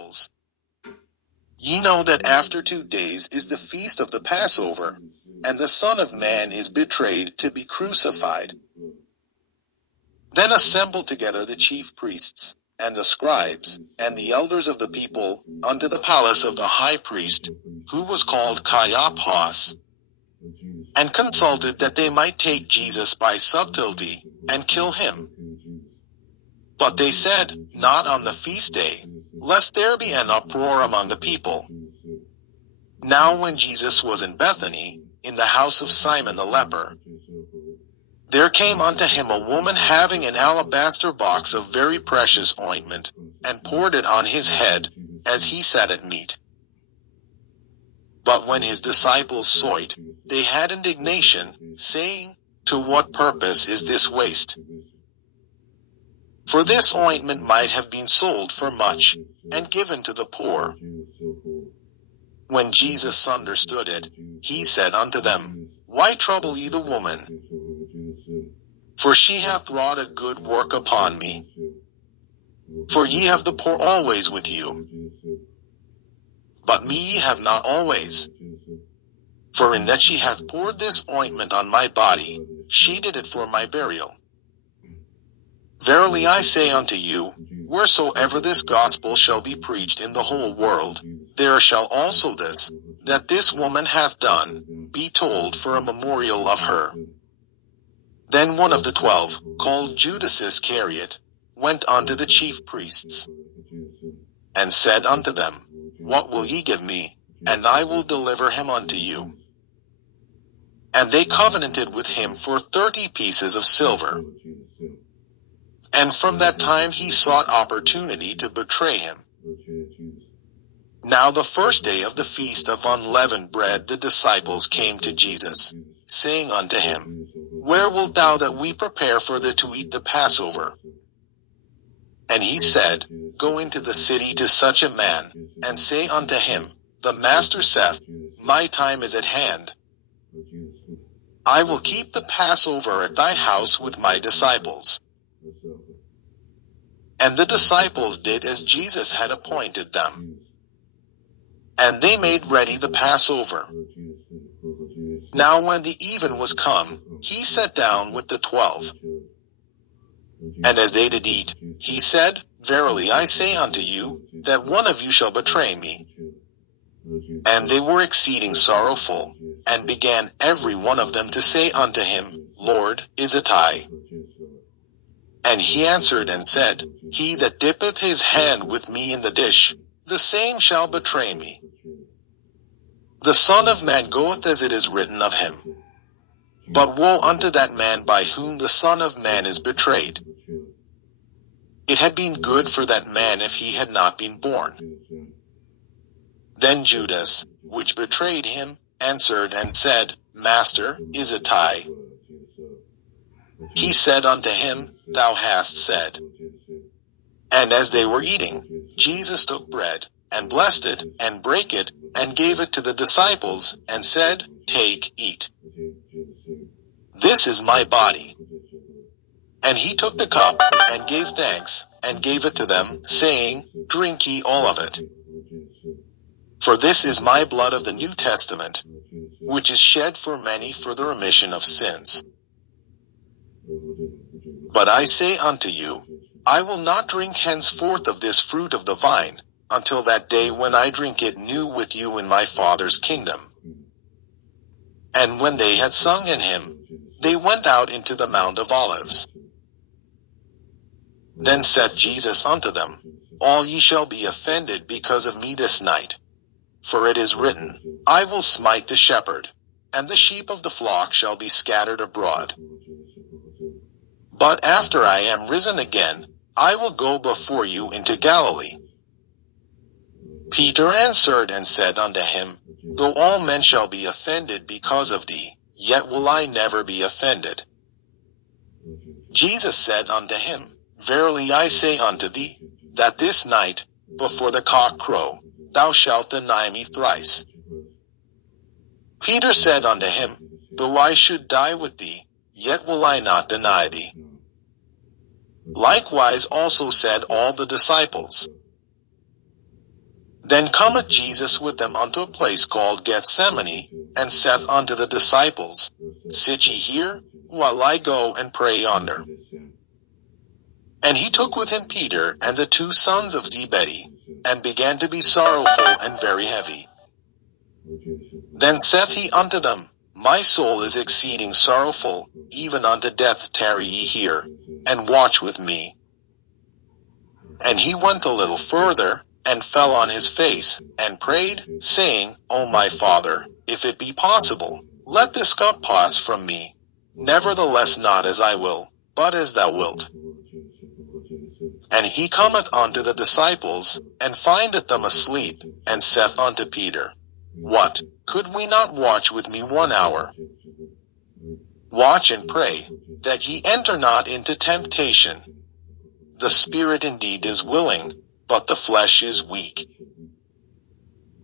disciples, "Ye know that after 2 days is the feast of the Passover, and the Son of Man is betrayed to be crucified." Then assembled together the chief priests, and the scribes, and the elders of the people, unto the palace of the high priest, who was called Caiaphas, and consulted that they might take Jesus by subtlety, and kill him. But they said, Not on the feast day, lest there be an uproar among the people. Now when Jesus was in Bethany, in the house of Simon the leper, there came unto him a woman having an alabaster box of very precious ointment, and poured it on his head, as he sat at meat. But when his disciples saw it, they had indignation, saying, To what purpose is this waste? For this ointment might have been sold for much, and given to the poor. When Jesus understood it, he said unto them, Why trouble ye the woman? For she hath wrought a good work upon me. For ye have the poor always with you, but me ye have not always. For in that she hath poured this ointment on my body, she did it for my burial. Verily I say unto you, wheresoever this gospel shall be preached in the whole world, there shall also this, that this woman hath done, be told for a memorial of her. Then one of the 12, called Judas Iscariot, went unto the chief priests, and said unto them, What will ye give me, and I will deliver him unto you? And they covenanted with him for 30 pieces of silver. And from that time he sought opportunity to betray him. Now the first day of the feast of unleavened bread the disciples came to Jesus, saying unto him, Where wilt thou that we prepare for thee to eat the Passover? And he said, Go into the city to such a man, and say unto him, The Master saith, My time is at hand. I will keep the Passover at thy house with my disciples. And the disciples did as Jesus had appointed them. And they made ready the Passover. Now when the even was come, he sat down with the 12. And as they did eat, he said, Verily I say unto you, that one of you shall betray me. And they were exceeding sorrowful, and began every one of them to say unto him, Lord, is it I? And he answered and said, He that dippeth his hand with me in the dish, the same shall betray me. The Son of Man goeth as it is written of him. But woe unto that man by whom the Son of Man is betrayed. It had been good for that man if he had not been born. Then Judas, which betrayed him, answered and said, Master, is it I? He said unto him, Thou hast said. And as they were eating, Jesus took bread, and blessed it, and brake it, and gave it to the disciples, and said, Take, eat. This is my body. And he took the cup, and gave thanks, and gave it to them, saying, Drink ye all of it. For this is my blood of the New Testament, which is shed for many for the remission of sins. But I say unto you, I will not drink henceforth of this fruit of the vine, until that day when I drink it new with you in my Father's kingdom. And when they had sung in him, they went out into the Mount of Olives. Then said Jesus unto them, All ye shall be offended because of me this night. For it is written, I will smite the shepherd, and the sheep of the flock shall be scattered abroad. But after I am risen again, I will go before you into Galilee. Peter answered and said unto him, Though all men shall be offended because of thee, yet will I never be offended. Jesus said unto him, Verily I say unto thee, that this night, before the cock crow, thou shalt deny me thrice. Peter said unto him, Though I should die with thee, yet will I not deny thee. Likewise also said all the disciples. Then cometh Jesus with them unto a place called Gethsemane, and saith unto the disciples, Sit ye here, while I go and pray yonder. And he took with him Peter and the 2 sons of Zebedee, and began to be sorrowful and very heavy. Then saith he unto them, My soul is exceeding sorrowful, even unto death. Tarry ye here, and watch with me. And he went a little further, and fell on his face, and prayed, saying, O my Father, if it be possible, let this cup pass from me. Nevertheless not as I will, but as thou wilt. And he cometh unto the disciples, and findeth them asleep, and saith unto Peter, What, could we not watch with me 1 hour? Watch and pray, that ye enter not into temptation. The spirit indeed is willing, but the flesh is weak.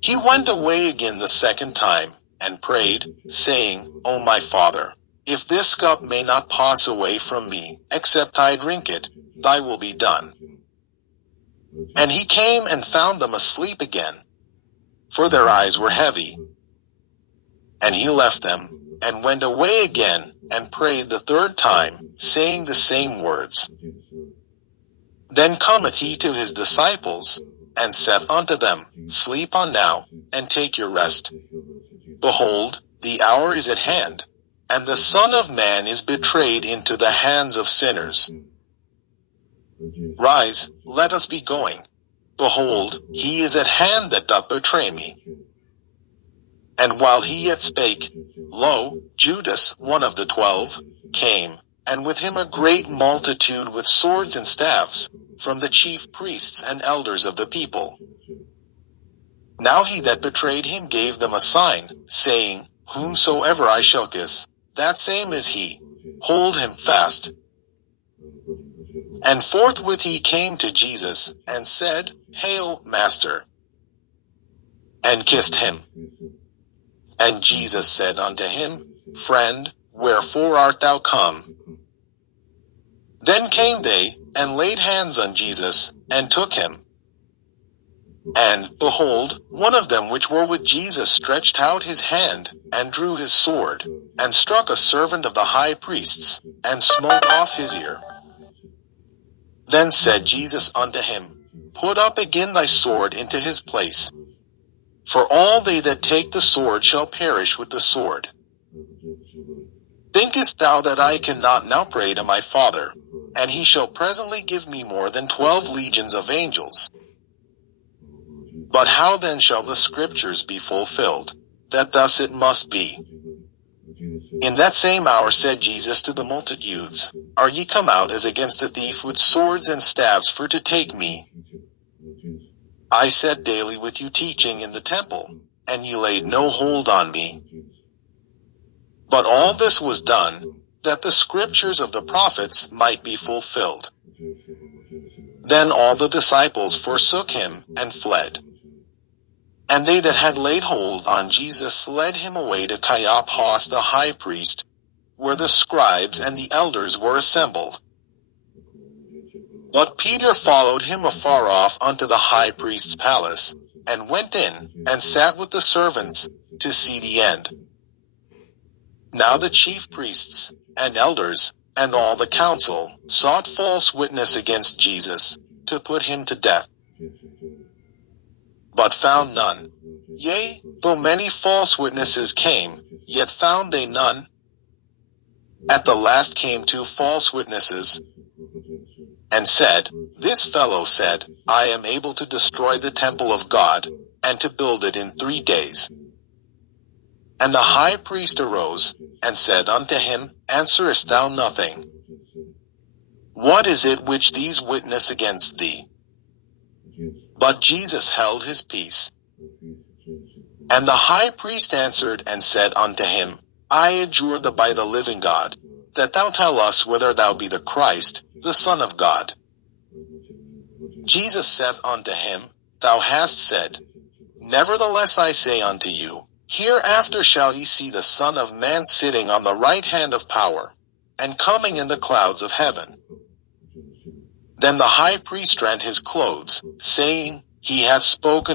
He went away again the 2nd time, and prayed, saying, O my Father, if this cup may not pass away from me, except I drink it, thy will be done. And he came and found them asleep again, for their eyes were heavy. And he left them, and went away again, and prayed the 3rd time, saying the same words. Then cometh he to his disciples, and saith unto them, Sleep on now, and take your rest. Behold, the hour is at hand, and the Son of Man is betrayed into the hands of sinners. Rise, let us be going. Behold, he is at hand that doth betray me. And while he yet spake, lo, Judas, one of the 12, came, and with him a great multitude with swords and staves, from the chief priests and elders of the people. Now he that betrayed him gave them a sign, saying, Whomsoever I shall kiss, that same is he. Hold him fast. And forthwith he came to Jesus, and said, Hail, Master! And kissed him. And Jesus said unto him, Friend, wherefore art thou come? Then came they, and laid hands on Jesus, and took him. And, behold, one of them which were with Jesus stretched out his hand, and drew his sword, and struck a servant of the high priest's, and smote off his ear. Then said Jesus unto him, Put up again thy sword into his place. For all they that take the sword shall perish with the sword. Thinkest thou that I cannot now pray to my Father, and he shall presently give me more than 12 legions of angels? But how then shall the Scriptures be fulfilled, that thus it must be? In that same hour said Jesus to the multitudes, Are ye come out as against a thief with swords and staves for to take me? I sat daily with you teaching in the temple, and ye laid no hold on me. But all this was done, that the Scriptures of the prophets might be fulfilled. Then all the disciples forsook him, and fled. And they that had laid hold on Jesus led him away to Caiaphas the high priest, where the scribes and the elders were assembled. But Peter followed him afar off unto the high priest's palace, and went in, and sat with the servants, to see the end. Now the chief priests, and elders, and all the council, sought false witness against Jesus, to put him to death. But found none. Yea, though many false witnesses came, yet found they none. At the last came 2 false witnesses, and said, This fellow said, I am able to destroy the temple of God, and to build it in 3 days. And the high priest arose, and said unto him, Answerest thou nothing? What is it which these witness against thee? But Jesus held his peace. And the high priest answered and said unto him, I adjure thee by the living God, that thou tell us whether thou be the Christ, the Son of God. Jesus said unto him, Thou hast said. Nevertheless I say unto you, hereafter shall ye see the Son of Man sitting on the right hand of power, and coming in the clouds of heaven. Then the high priest rent his clothes, saying, He hath spoken